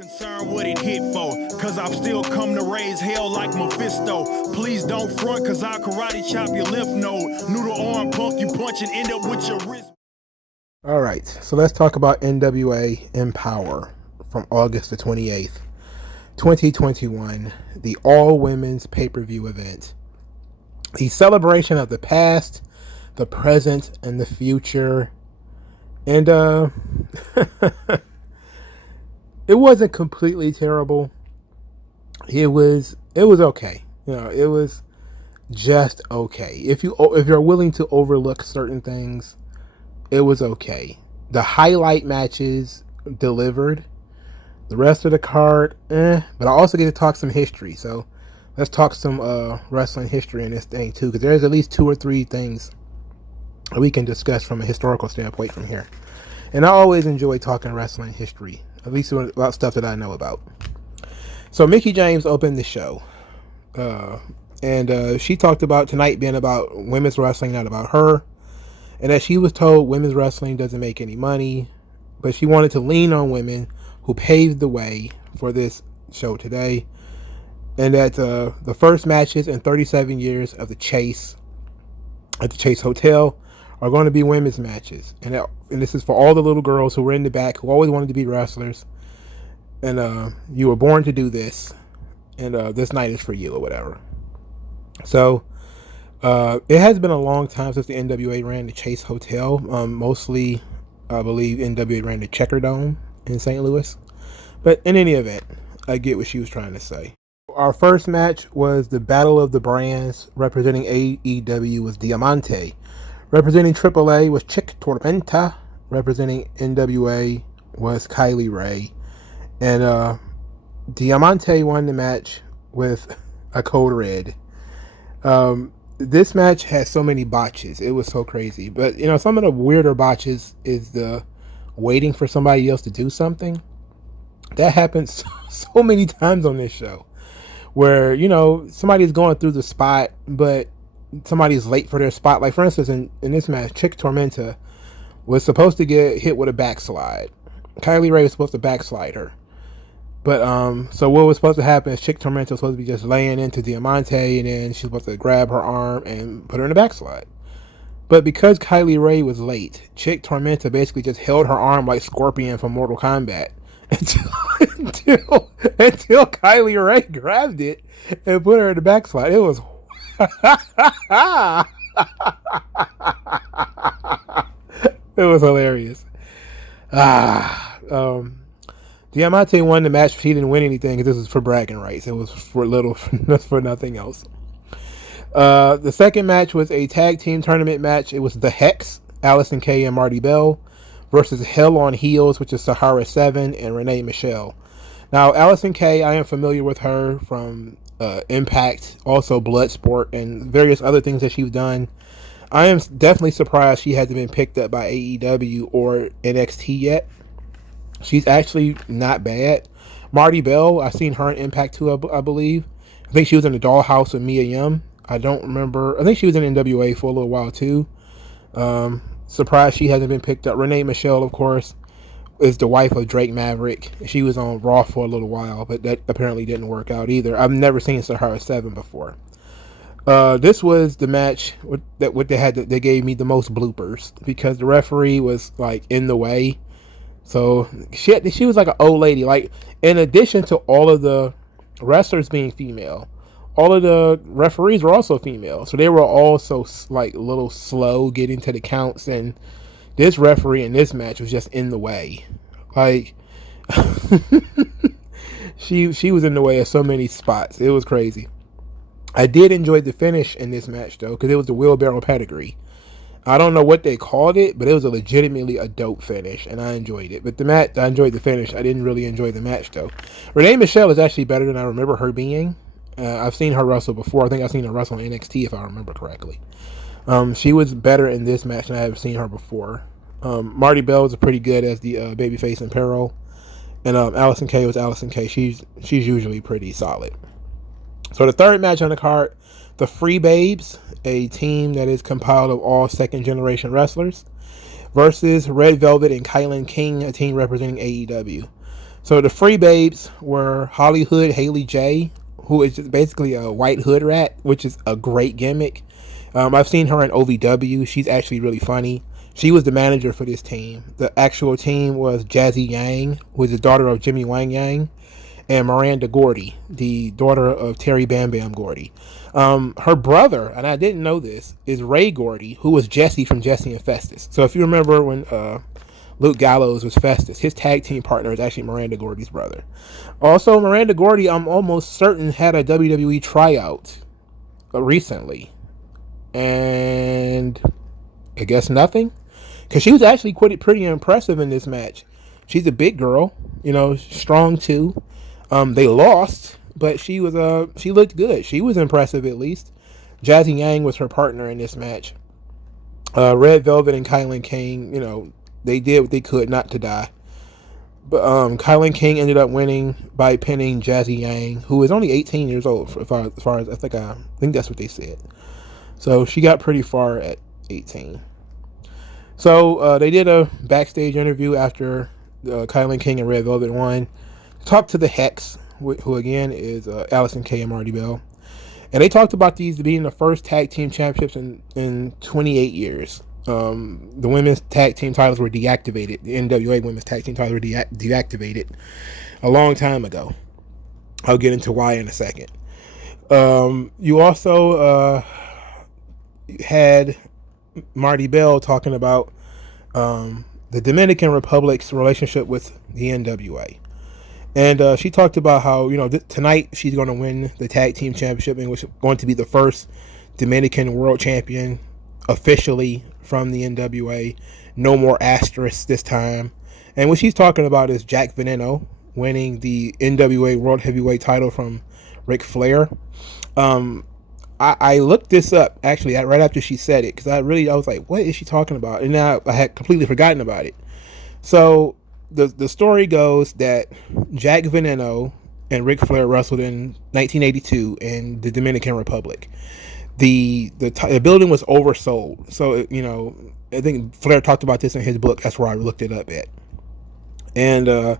Concerned what it hit for, cause I've still come to raise hell like Mephisto. Please don't front, cause I'll karate chop your lymph node. Noodle arm punk you punch and end up with your wrist. Alright, so let's talk about NWA EMPOWERRR from August the 28th, 2021, the all-women's pay-per-view event. The celebration of the past, the present, and the future. And, it wasn't completely terrible. It was okay. You know, it was just okay. If you're willing to overlook certain things, it was okay. The highlight matches delivered. The rest of the card, But I also get to talk some history. So let's talk some wrestling history in this thing too, because there's at least 2 or 3 things that we can discuss from a historical standpoint from here. And I always enjoy talking wrestling history, at least about stuff that I know about. So Mickie James opened the show. And she talked about tonight being about women's wrestling, not about her. And that she was told women's wrestling doesn't make any money. But she wanted to lean on women who paved the way for this show today. And that the first matches in 37 years of the Chase, at the Chase Hotel, are going to be women's matches. And this is for all the little girls who were in the back, who always wanted to be wrestlers. And you were born to do this. And this night is for you, or whatever. So it has been a long time since the NWA ran the Chase Hotel. Mostly, I believe, NWA ran the Checker Dome in St. Louis. But in any event, I get what she was trying to say. Our first match was the Battle of the Brands. Representing AEW was Diamante. Representing AAA was Chick Tormenta. Representing NWA was Kylie Ray. And Diamante won the match with a code red. This match had so many botches. It was so crazy. But, you know, some of the weirder botches is the waiting for somebody else to do something. That happens so many times on this show. Where, you know, somebody's going through the spot, but somebody's late for their spot. Like, for instance, in this match, Chick Tormenta was supposed to get hit with a backslide. Kylie Ray was supposed to backslide her. But, so what was supposed to happen is Chick Tormenta was supposed to be just laying into Diamante, and then she's supposed to grab her arm and put her in a backslide. But because Kylie Ray was late, Chick Tormenta basically just held her arm like Scorpion from Mortal Kombat until Kylie Ray grabbed it and put her in the backslide. It was it was hilarious. Diamante won the match. She didn't win anything because this was for bragging rights. It was for nothing else. The second match was a tag team tournament match. It was the Hex, Allison Kay and Marty Bell, versus Hell on Heels, which is Sahara 7 and Renee Michelle. Now, Allison Kay, I am familiar with her from Impact, also Bloodsport, and various other things that she's done. I am definitely surprised she hasn't been picked up by AEW or NXT yet. She's actually not bad. Marty Bell, I've seen her in Impact too, I believe. I think she was in the Dollhouse with Mia Yim. I don't remember. I think she was in NWA for a little while too. Surprised she hasn't been picked up. Renee Michelle, of course, is the wife of Drake Maverick. She was on Raw for a little while, but that apparently didn't work out either. I've never seen Sahara 7 before. This was the match they gave me the most bloopers because the referee was like in the way. So she was like an old lady. Like, in addition to all of the wrestlers being female, all of the referees were also female. So they were also like a little slow getting to the counts, and this referee in this match was just in the way. Like she was in the way of so many spots. It was crazy. I did enjoy the finish in this match though, because it was the wheelbarrow pedigree. I don't know what they called it, but it was legitimately a dope finish, and I enjoyed it. But the match, I enjoyed the finish. I didn't really enjoy the match, though. Renee Michelle is actually better than I remember her being. I've seen her wrestle before. I think I've seen her wrestle in NXT, if I remember correctly. She was better in this match than I have seen her before. Marty Bell was pretty good as the babyface in Peril. And Allison Kay was Allison Kay. She's usually pretty solid. So the third match on the card, the Free Babes, a team that is compiled of all second-generation wrestlers, versus Red Velvet and Kylan King, a team representing AEW. So the free babes were Hollywood Haley J, who is just basically a white hood rat, which is a great gimmick. I've seen her in OVW. She's actually really funny. She was the manager for this team. The actual team was Jazzy Yang, who is the daughter of Jimmy Wang Yang, and Miranda Gordy, the daughter of Terry Bam Bam Gordy. Her brother, and I didn't know this, is Ray Gordy, who was Jesse from Jesse and Festus. So if you remember when Luke Gallows was Festus, his tag team partner is actually Miranda Gordy's brother. Also, Miranda Gordy, I'm almost certain, had a WWE tryout recently. And I guess nothing. Because she was actually pretty impressive in this match. She's a big girl, strong too. They lost, but she looked good. She was impressive at least. Jazzy Yang was her partner in this match. Red Velvet and Kylan King, they did what they could not to die. But Kylan King ended up winning by pinning Jazzy Yang, who is only 18 years old, as far as I think that's what they said. So she got pretty far at 18. So they did a backstage interview after Kylan King and Red Velvet won. Talked to the Hex, who again is Allison Kay and Marty Bell. And they talked about these being the first tag team championships in 28 years. The women's tag team titles were deactivated. The NWA women's tag team titles were deactivated a long time ago. I'll get into why in a second. You also had Marty Bell talking about the Dominican Republic's relationship with the NWA. And she talked about how, tonight she's going to win the tag team championship, and was going to be the first Dominican world champion officially from the NWA. No more asterisks this time. And what she's talking about is Jack Veneno winning the NWA World Heavyweight title from Ric Flair. I looked this up actually right after she said it, because I was like, what is she talking about? And now I had completely forgotten about it. So the story goes that Jack Veneno and Ric Flair wrestled in 1982 in the Dominican Republic. The building was oversold. So, I think Flair talked about this in his book. That's where I looked it up at. And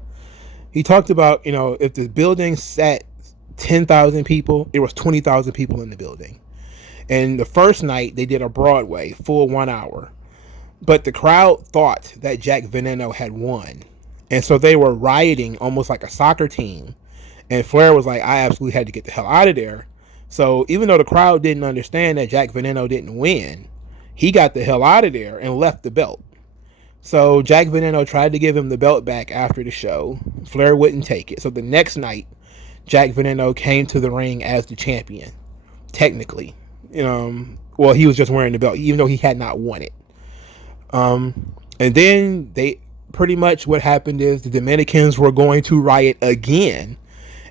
he talked about, if the building sat 10,000 people, there was 20,000 people in the building. And the first night they did a Broadway, full 1 hour. But the crowd thought that Jack Veneno had won. And so they were rioting almost like a soccer team. And Flair was like, I absolutely had to get the hell out of there. So even though the crowd didn't understand that Jack Veneno didn't win, he got the hell out of there and left the belt. So Jack Veneno tried to give him the belt back after the show. Flair wouldn't take it. So the next night, Jack Veneno came to the ring as the champion, technically. Well, he was just wearing the belt, even though he had not won it. And then pretty much what happened is the Dominicans were going to riot again,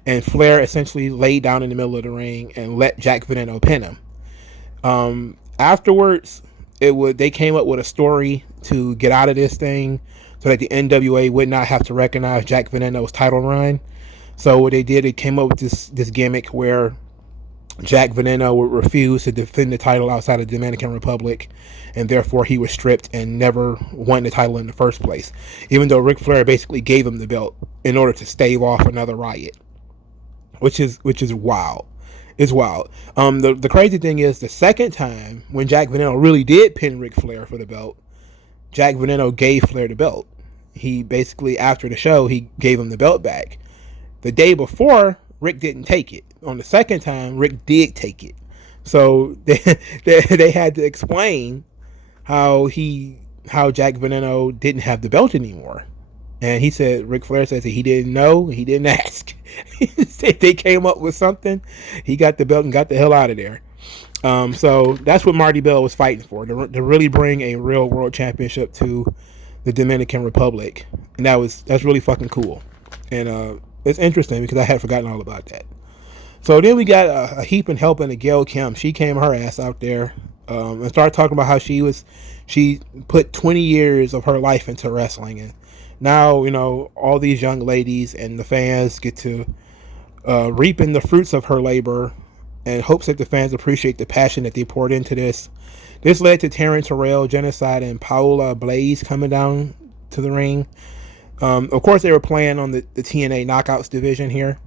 and Flair essentially laid down in the middle of the ring and let Jack Veneno pin him. Afterwards, they came up with a story to get out of this thing so that the NWA would not have to recognize Jack Veneno's title run. So what they did, they came up with this gimmick where Jack Veneno would refuse to defend the title outside of the Dominican Republic, and therefore he was stripped and never won the title in the first place, even though Ric Flair basically gave him the belt in order to stave off another riot, which is wild. It's wild. The crazy thing is, the second time when Jack Veneno really did pin Ric Flair for the belt, Jack Veneno gave Flair the belt. He basically, after the show, he gave him the belt back. The day before, Rick didn't take it. On the second time, Rick did take it. So they had to explain how Jack Veneno didn't have the belt anymore. And he said, Ric Flair says that he didn't know, he didn't ask. They came up with something. He got the belt and got the hell out of there. So that's what Marty Bell was fighting for, to really bring a real world championship to the Dominican Republic. And that's really fucking cool. And it's interesting because I had forgotten all about that. So then we got a heap and helping of Gail Kim. She came her ass out there and started talking about how she put 20 years of her life into wrestling. And now, all these young ladies and the fans get to reaping the fruits of her labor, and hopes that the fans appreciate the passion that they poured into this. This led to Taryn Terrell, Genocide, and Paola Blaze coming down to the ring. Of course, they were playing on the TNA Knockouts division here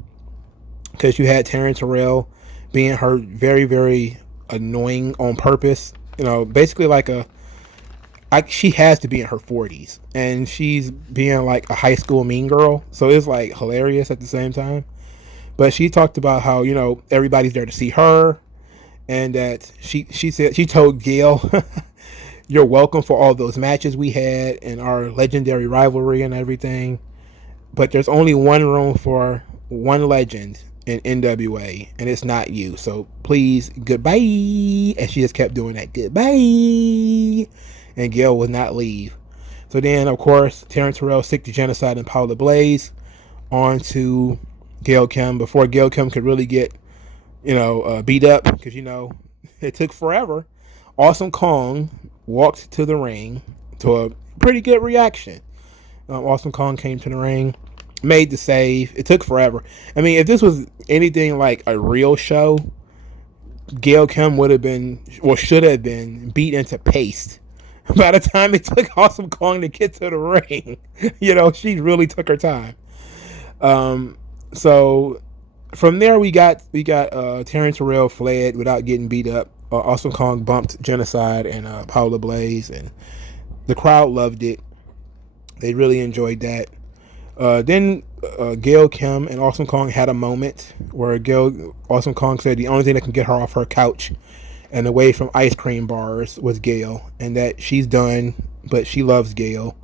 because you had Taryn Terrell being her very, very annoying on purpose. You know, basically like she has to be in her 40s and she's being like a high school mean girl. So it's like hilarious at the same time. But she talked about how, you know, everybody's there to see her, and that she said she told Gail, "You're welcome for all those matches we had and our legendary rivalry and everything. But there's only one room for one legend in NWA, and it's not you. So please, goodbye." And she just kept doing that, goodbye. And Gail would not leave. So then, of course, Terrence Terrell stick to Genocide and Power the Blaze onto Gail Kim before Gail Kim could really get, you know, beat up, because, you know, it took forever. Awesome Kong walked to the ring to a pretty good reaction. Awesome Kong came to the ring, made the save. It took forever. I mean, if this was anything like a real show, Gail Kim would have been, or should have been, beat into paste by the time it took Awesome Kong to get to the ring. You know, she really took her time. So from there we got Terrence Terrell fled without getting beat up. Awesome Kong bumped Genocide and Paula Blaze, and the crowd loved it. They really enjoyed that. Then Gail Kim and Awesome Kong had a moment where Awesome Kong said the only thing that can get her off her couch and away from ice cream bars was Gail, and that she's done, but she loves Gail,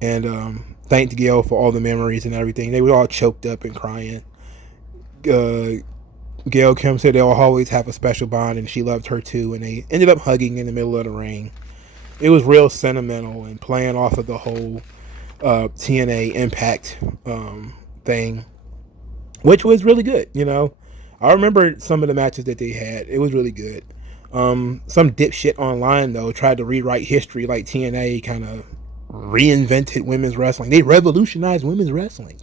and thanked Gail for all the memories and everything. They were all choked up and crying. Gail Kim said they'll always have a special bond, and she loved her too, and they ended up hugging in the middle of the ring. It was real sentimental and playing off of the whole TNA Impact thing, which was really good. You know, I remember some of the matches that they had. It was really good. Some dipshit online though tried to rewrite history, like TNA kind of reinvented women's wrestling. They revolutionized women's wrestling.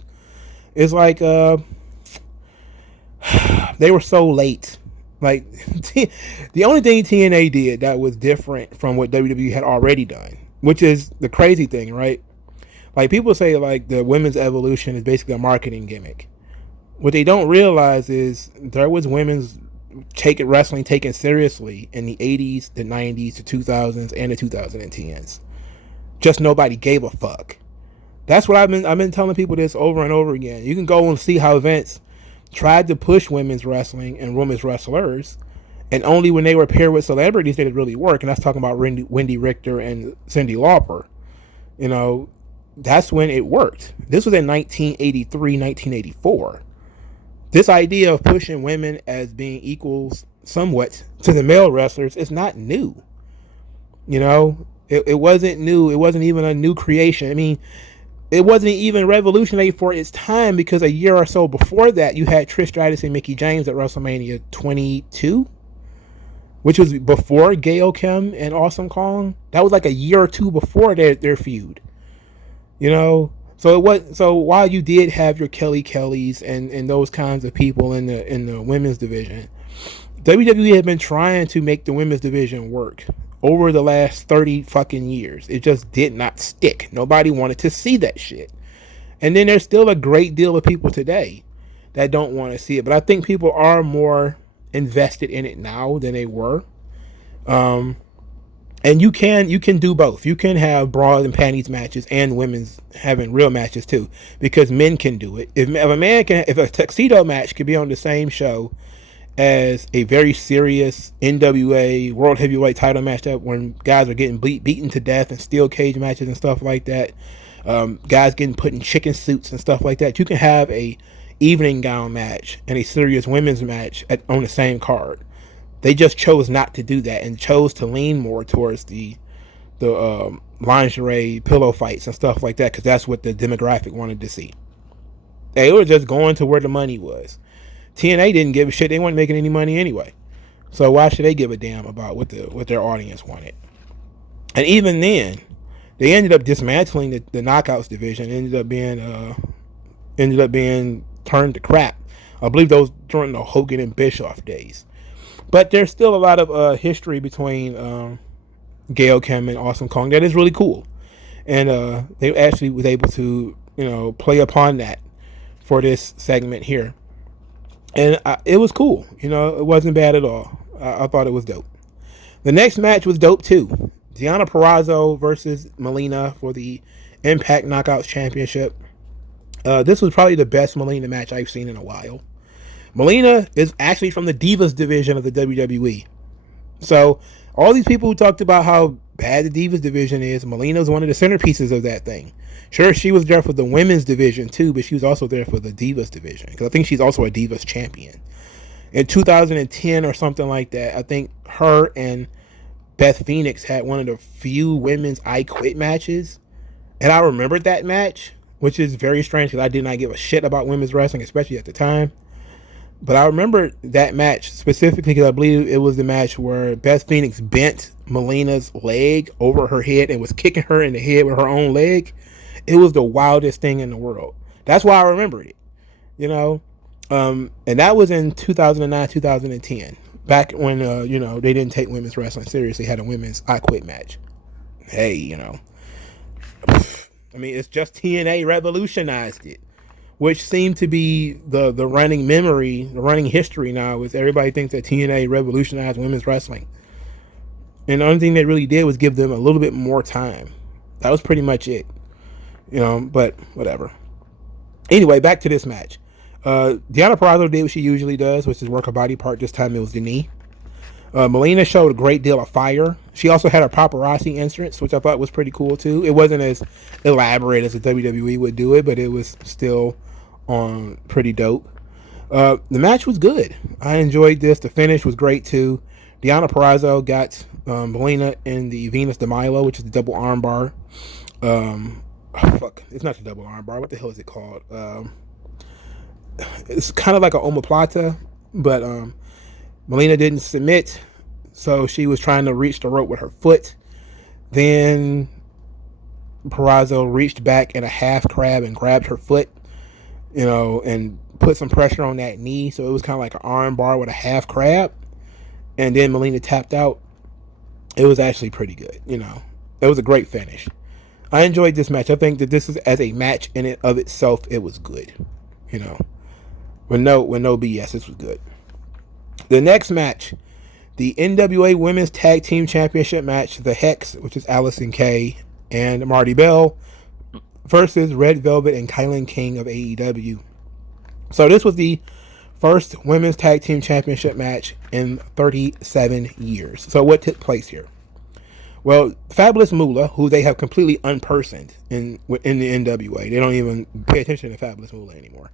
It's like they were so late. Like the only thing TNA did that was different from what WWE had already done, which is the crazy thing, right? Like people say like the women's evolution is basically a marketing gimmick. What they don't realize is there was women's wrestling taken seriously in the 80s, the 90s, the 2000s, and the 2010s. Just nobody gave a fuck. That's what I've been telling people this over and over again. You can go and see how Vince tried to push women's wrestling and women's wrestlers, and only when they were paired with celebrities did it really work. And that's talking about Wendy Richter and Cyndi Lauper. You know, that's when it worked. This was in 1983, 1984. This idea of pushing women as being equals somewhat to the male wrestlers is not new. You know, it wasn't new. It wasn't even a new creation. I mean, it wasn't even revolutionary for its time, because a year or so before that, you had Trish Stratus and Mickie James at WrestleMania 22, which was before Gail Kim and Awesome Kong. That was like a year or two before their feud. You know, so while you did have your Kelly Kellys and those kinds of people in the women's division, WWE had been trying to make the women's division work over the last 30 fucking years. It just did not stick. Nobody wanted to see that shit. And then there's still a great deal of people today that don't want to see it. But I think people are more invested in it now than they were. And you can do both. You can have bras and panties matches and women's having real matches too, because men can do it. If a tuxedo match could be on the same show as a very serious NWA World Heavyweight title match, that when guys are getting beaten to death and steel cage matches and stuff like that, guys getting put in chicken suits and stuff like that, you can have a evening gown match and a serious women's match on the same card. They just chose not to do that and chose to lean more towards the lingerie pillow fights and stuff like that, because that's what the demographic wanted to see. They were just going to where the money was. TNA didn't give a shit. They weren't making any money anyway. So why should they give a damn about what their audience wanted? And even then, they ended up dismantling the Knockouts division. Ended up being turned to crap. I believe those during the Hogan and Bischoff days. But there's still a lot of history between Gail Kim and Awesome Kong that is really cool. And they actually was able to play upon that for this segment here. And it was cool. It wasn't bad at all. I thought it was dope. The next match was dope too. Gianna Perazzo versus Molina for the Impact Knockouts Championship. This was probably the best Molina match I've seen in a while. Molina is actually from the Divas division of the WWE. So all these people who talked about how bad the Divas division is, Molina is one of the centerpieces of that thing. Sure, she was there for the women's division too, but she was also there for the Divas division, because I think she's also a Divas champion. In 2010 or something like that, I think her and Beth Phoenix had one of the few women's I Quit matches. And I remembered that match, which is very strange because I did not give a shit about women's wrestling, especially at the time. But I remember that match specifically because I believe it was the match where Beth Phoenix bent Molina's leg over her head and was kicking her in the head with her own leg. It was the wildest thing in the world. That's why I remembered it, and that was in 2009, 2010, back when, they didn't take women's wrestling seriously, had a women's I Quit match. Hey, it's just TNA revolutionized it, which seemed to be the running memory, the running history now, is everybody thinks that TNA revolutionized women's wrestling. And the only thing they really did was give them a little bit more time. That was pretty much it, but whatever. Anyway, back to this match. Gianna Perazzo did what she usually does, which is work a body part. This time it was the knee. Molina showed a great deal of fire. She also had a paparazzi entrance, which I thought was pretty cool too. It wasn't as elaborate as the WWE would do it, but it was still pretty dope. The match was good. I enjoyed this. The finish was great too. Gianna Perazzo got Molina in the Venus de Milo, which is the double armbar. It's not the double armbar. What the hell is it called? It's kind of like an omoplata, but Molina didn't submit, so she was trying to reach the rope with her foot. Then Perazzo reached back in a half crab and grabbed her foot, and put some pressure on that knee. So it was kind of like an arm bar with a half crab. And then Molina tapped out. It was actually pretty good, It was a great finish. I enjoyed this match. I think that this is, as a match in it of itself, it was good, With no BS, this was good. The next match, the NWA Women's Tag Team Championship match, the Hex, which is Allison Kay and Marty Bell, versus Red Velvet and Kylan King of AEW. So this was the first Women's Tag Team Championship match in 37 years. So what took place here? Well, Fabulous Moolah, who they have completely unpersoned in the NWA. They don't even pay attention to Fabulous Moolah anymore,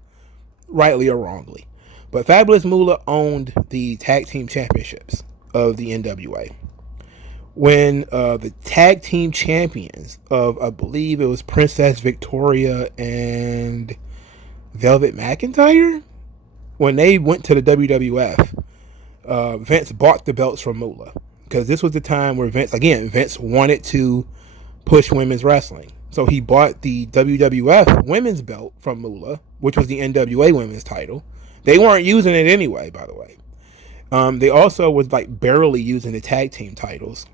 rightly or wrongly. But Fabulous Moolah owned the tag team championships of the NWA. When the tag team champions of, I believe it was Princess Victoria and Velvet McIntyre, when they went to the WWF, Vince bought the belts from Moolah. Because this was the time where Vince wanted to push women's wrestling. So he bought the WWF women's belt from Moolah, which was the NWA women's title. They weren't using it anyway, by the way. They also was barely using the tag team titles.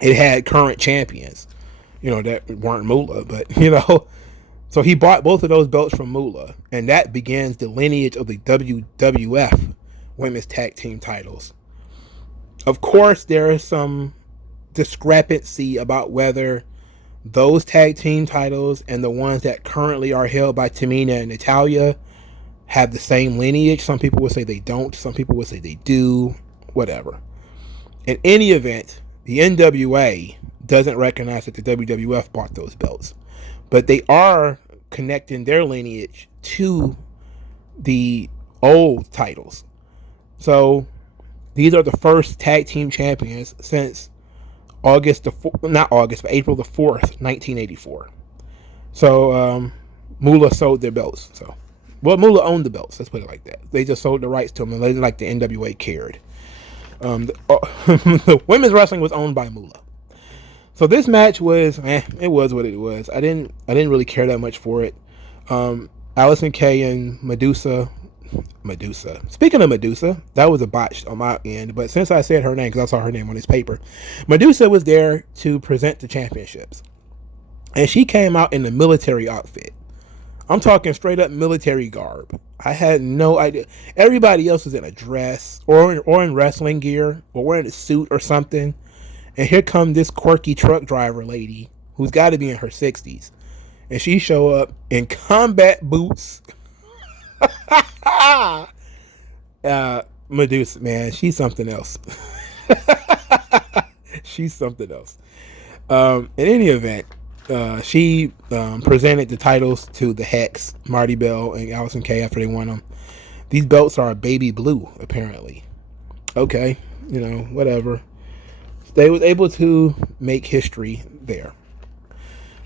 It had current champions, that weren't Moolah, but, So he bought both of those belts from Moolah, and that begins the lineage of the WWF women's tag team titles. Of course, there is some discrepancy about whether those tag team titles and the ones that currently are held by Tamina and Natalya have the same lineage. Some people will say they don't. Some people will say they do. Whatever. In any event, the NWA doesn't recognize that the WWF bought those belts. But they are connecting their lineage to the old titles. So these are the first tag team champions since April the 4th, 1984. So Moolah sold their belts. Moolah owned the belts. Let's put it like that. They just sold the rights to them, and they didn't like the NWA cared. The women's wrestling was owned by Moolah. So this match was, it was what it was. I didn't really care that much for it. Allison Kay and Medusa. Speaking of Medusa, that was a botch on my end. But since I said her name, because I saw her name on this paper, Medusa was there to present the championships. And she came out in the military outfit. I'm talking straight up military garb. I had no idea. Everybody else was in a dress or in wrestling gear or wearing a suit or something. And here come this quirky truck driver lady who's got to be in her 60s. And she show up in combat boots. Medusa, man, she's something else. She's something else. In any event, she presented the titles to the Hex, Marty Bell, and Allison Kay after they won them. These belts are baby blue, apparently. Okay, whatever. They was able to make history there.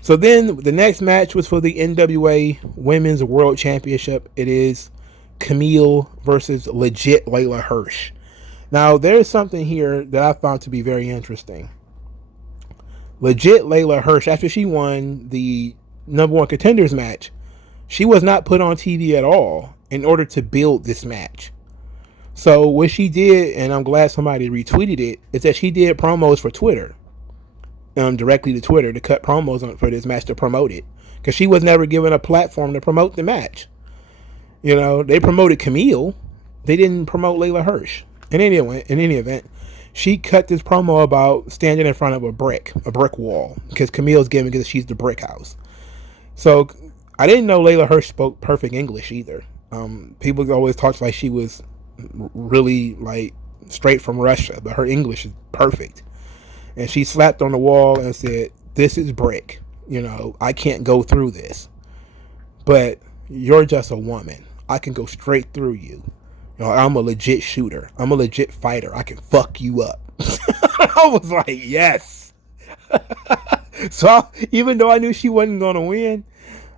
So then the next match was for the NWA Women's World Championship. It is Camille versus legit Layla Hirsch. Now, there's something here that I found to be very interesting. Legit Layla Hirsch, after she won the number one contenders match, she was not put on TV at all in order to build this match. So what she did, and I'm glad somebody retweeted it, is that she did promos for Twitter, directly to Twitter, to cut promos for this match to promote it, because she was never given a platform to promote the match. They promoted Camille, they didn't promote Layla Hirsch. In any event, she cut this promo about standing in front of a brick wall, because Camille's giving because she's the brick house. So I didn't know Layla Hirsch spoke perfect English either. People always talked like she was really like straight from Russia, but her English is perfect. And she slapped on the wall and said, "This is brick. I can't go through this. But you're just a woman. I can go straight through you. I'm a legit shooter. I'm a legit fighter. I can fuck you up." I was like, yes. So even though I knew she wasn't going to win,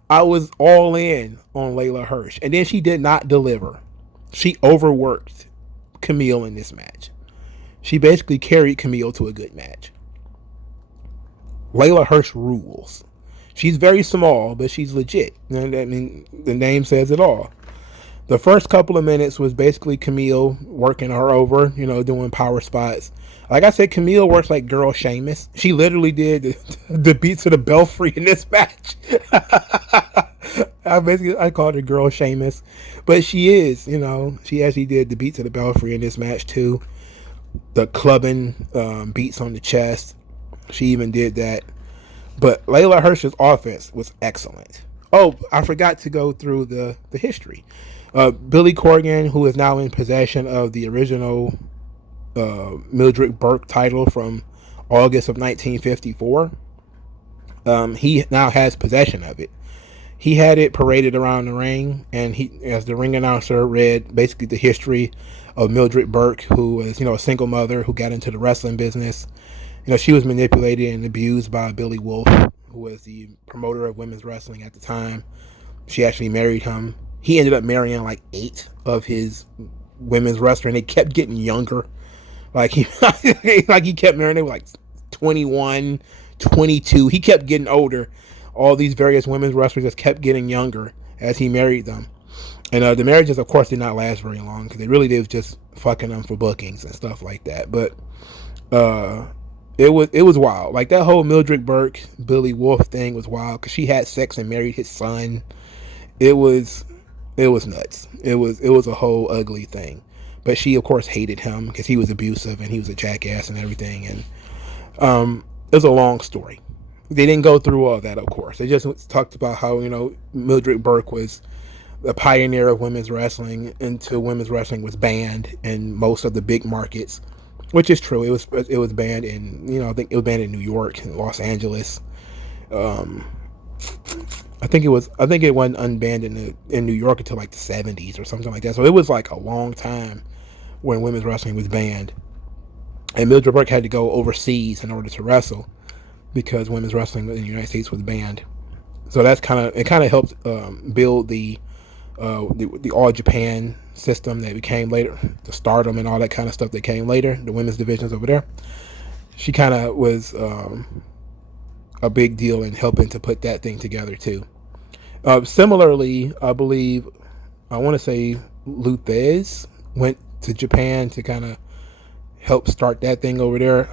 I was all in on Layla Hirsch. And then she did not deliver. She overworked Camille in this match. She basically carried Camille to a good match. Layla Hirsch rules. She's very small, but she's legit. And I mean, the name says it all. The first couple of minutes was basically Camille working her over, doing power spots. Like I said, Camille works like girl Sheamus. She literally did the beats to the belfry in this match. I called her girl Sheamus. But she is, she actually did the beats to the belfry in this match too. The clubbing beats on the chest. She even did that. But Layla Hirsch's offense was excellent. Oh, I forgot to go through the history. Billy Corgan, who is now in possession of the original Mildred Burke title from August of 1954, he now has possession of it. He had it paraded around the ring, and he, as the ring announcer, read basically the history of Mildred Burke, who was, a single mother who got into the wrestling business. She was manipulated and abused by Billy Wolf, who was the promoter of women's wrestling at the time. She actually married him. He ended up marrying like 8 of his women's wrestlers, and they kept getting younger. Like he kept marrying. They were like 21, 22. He kept getting older. All these various women's wrestlers just kept getting younger as he married them. And the marriages, of course, did not last very long, because they really did just fucking them for bookings and stuff like that. But it was wild. Like that whole Mildred Burke, Billy Wolf thing was wild, because she had sex and married his son. It was nuts. It was a whole ugly thing. But she, of course, hated him because he was abusive and he was a jackass and everything. And it was a long story. They didn't go through all that, of course. They just talked about how, Mildred Burke was a pioneer of women's wrestling until women's wrestling was banned in most of the big markets, which is true. It was banned in, I think it was banned in New York and Los Angeles. I think it wasn't unbanned in New York until like the 70s or something like that. So it was like a long time when women's wrestling was banned. And Mildred Burke had to go overseas in order to wrestle, because women's wrestling in the United States was banned. So it kind of helped build the All Japan system that became later, the Stardom and all that kind of stuff that came later, the women's divisions over there. She kind of was a big deal in helping to put that thing together too. Similarly, I want to say Luthez went to Japan to kind of help start that thing over there.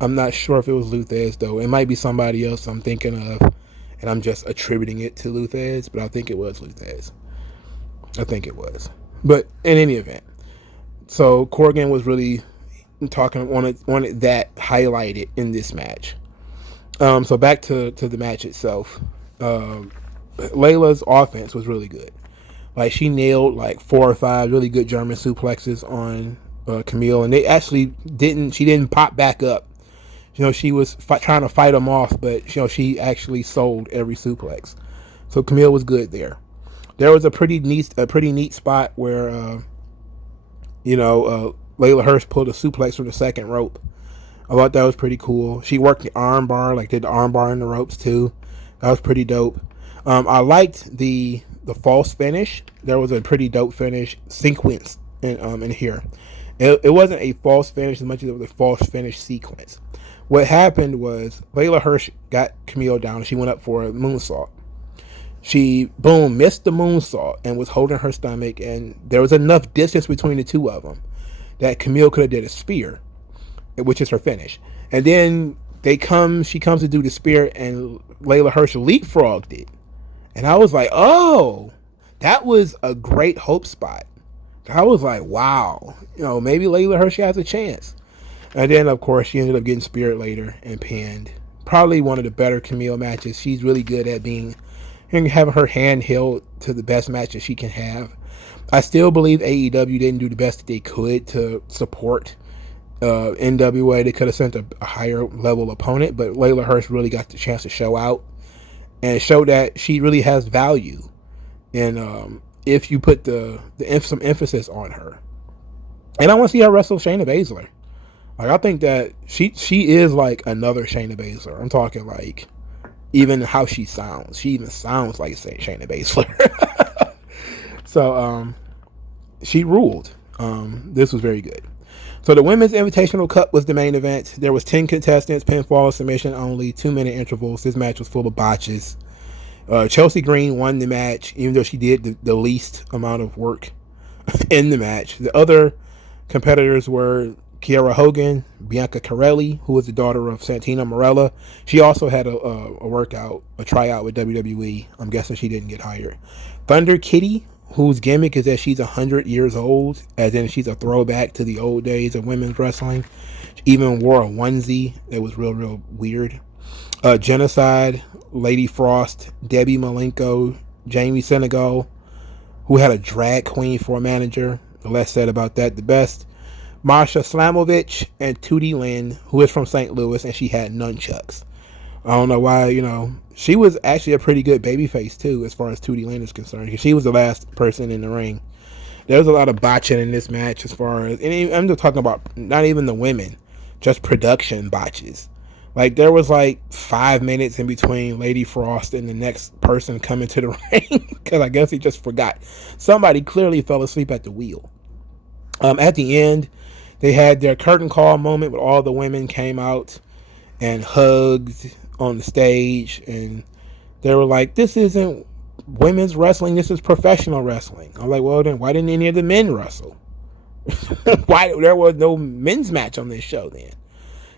I'm not sure if it was Luthez though. It might be somebody else I'm thinking of, and I'm just attributing it to Luthez, but I think it was Luthez. I think it was. But in any event, so Corgan was really wanted that highlighted in this match. So back to the match itself. Layla's offense was really good. Like, she nailed like 4 or 5 really good German suplexes on Camille, and they actually she didn't pop back up. She was trying to fight them off, but she actually sold every suplex. So Camille was good there. There was a pretty neat spot where Layla Hirsch pulled a suplex from the second rope. I thought that was pretty cool. She worked the arm bar, like did the arm bar in the ropes too. That was pretty dope. I liked the false finish. There was a pretty dope finish sequence in here. It wasn't a false finish as much as it was a false finish sequence. What happened was Layla Hirsch got Camille down and she went up for a moonsault. She, missed the moonsault and was holding her stomach, and there was enough distance between the two of them that Camille could have did a spear, which is her finish. And then she comes to do the spear, and Layla Hirsch leapfrogged it. And I was like, oh, that was a great hope spot. I was like, wow, maybe Layla Hirsch has a chance. And then, of course, she ended up getting speared later and pinned. Probably one of the better Camille matches. She's really good at having her hand held to the best match that she can have. I still believe AEW didn't do the best that they could to support NWA. They could have sent a higher level opponent, but Layla Hirsch really got the chance to show out and show that she really has value. And if you put some emphasis on her, and I want to see her wrestle Shayna Baszler. Like, I think that she is like another Shayna Baszler. I'm talking like even how she sounds. She even sounds like Shayna Baszler. So she ruled. This was very good. So the Women's Invitational Cup was the main event. There was 10 contestants, pinfall, submission only, 2-minute intervals. This match was full of botches. Chelsea Green won the match, even though she did the least amount of work in the match. The other competitors were Kiera Hogan, Bianca Carelli, who was the daughter of Santina Marella. She also had a tryout with WWE. I'm guessing she didn't get hired. Thunder Kitty, whose gimmick is that she's 100 years old, as in she's a throwback to the old days of women's wrestling. She even wore a onesie that was real, real weird. Genocide, Lady Frost, Debbie Malenko, Jamie Senegal, who had a drag queen for a manager. The less said about that, the best. Marsha Slamovich and Tootie Lynn, who is from St. Louis, and she had nunchucks. I don't know why, she was actually a pretty good babyface too, as far as Tootie Lynn is concerned, because she was the last person in the ring. There was a lot of botching in this match, as far as, and I'm just talking about not even the women, just production botches. Like, there was like 5 minutes in between Lady Frost and the next person coming to the ring, because I guess he just forgot. Somebody clearly fell asleep at the wheel. At the end, they had their curtain call moment where all the women came out and hugged on the stage, and they were like, this isn't women's wrestling, this is professional wrestling. I'm like, well then, why didn't any of the men wrestle? Why there was no men's match on this show then?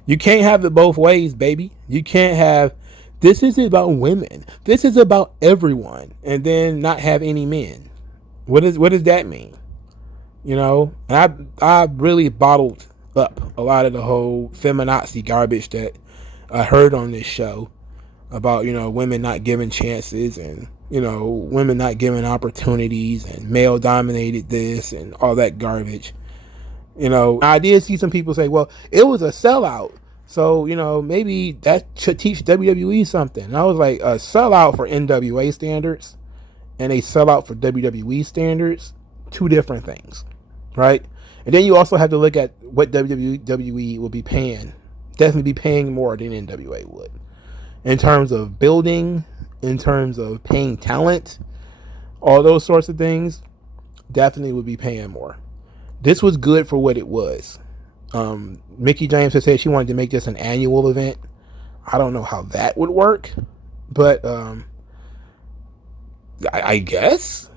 You can't have it both ways, baby. You can't have, this is about women, this is about everyone, and then not have any men. What does that mean? And I really bottled up a lot of the whole feminazi garbage that I heard on this show about, women not given chances and, women not given opportunities and male dominated this and all that garbage. I did see some people say, well, it was a sellout, so, maybe that should teach WWE something. And I was like, a sellout for NWA standards and a sellout for WWE standards, two different things. Right? And then you also have to look at what WWE will be paying. Definitely be paying more than NWA would. In terms of building, in terms of paying talent, all those sorts of things, definitely would be paying more. This was good for what it was. Mickie James has said she wanted to make this an annual event. I don't know how that would work, but I guess.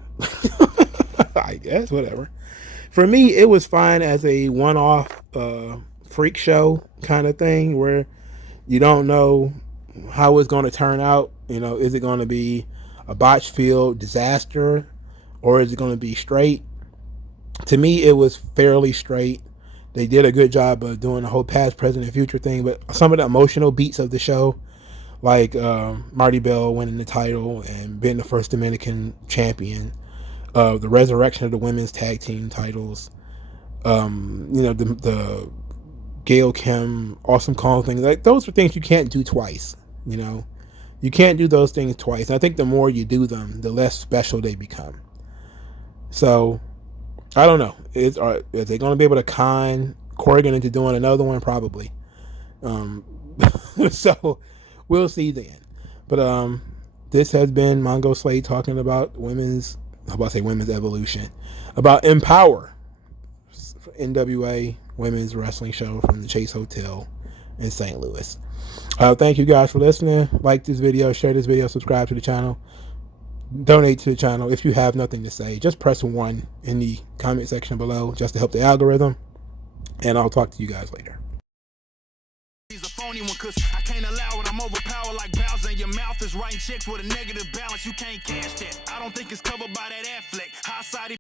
I guess, whatever. For me, it was fine as a one-off freak show kind of thing where you don't know how it's going to turn out. You know, is it going to be a botch field disaster, or is it going to be straight? To me, it was fairly straight. They did a good job of doing the whole past, present, and future thing, but some of the emotional beats of the show, like Marty Bell winning the title and being the first Dominican champion, the resurrection of the women's tag team titles, you know, the Gail Kim, Awesome Kong thing, like those are things you can't do twice. You know, you can't do those things twice. And I think the more you do them, the less special they become. So I don't know. Is they going to be able to con Corgan into doing another one? Probably. So we'll see then. But this has been MongoSlade talking about women's evolution, about Empower, NWA women's wrestling show from the Chase Hotel in St. Louis. Thank you guys for listening. Like this video, share this video, subscribe to the channel, donate to the channel. If you have nothing to say, just press 1 in the comment section below just to help the algorithm, and I'll talk to you guys later. He's a phony one, cause I can't allow it. I'm overpowered like Bowser, and your mouth is writing checks with a negative balance. You can't cash that. I don't think it's covered by that Affleck. High side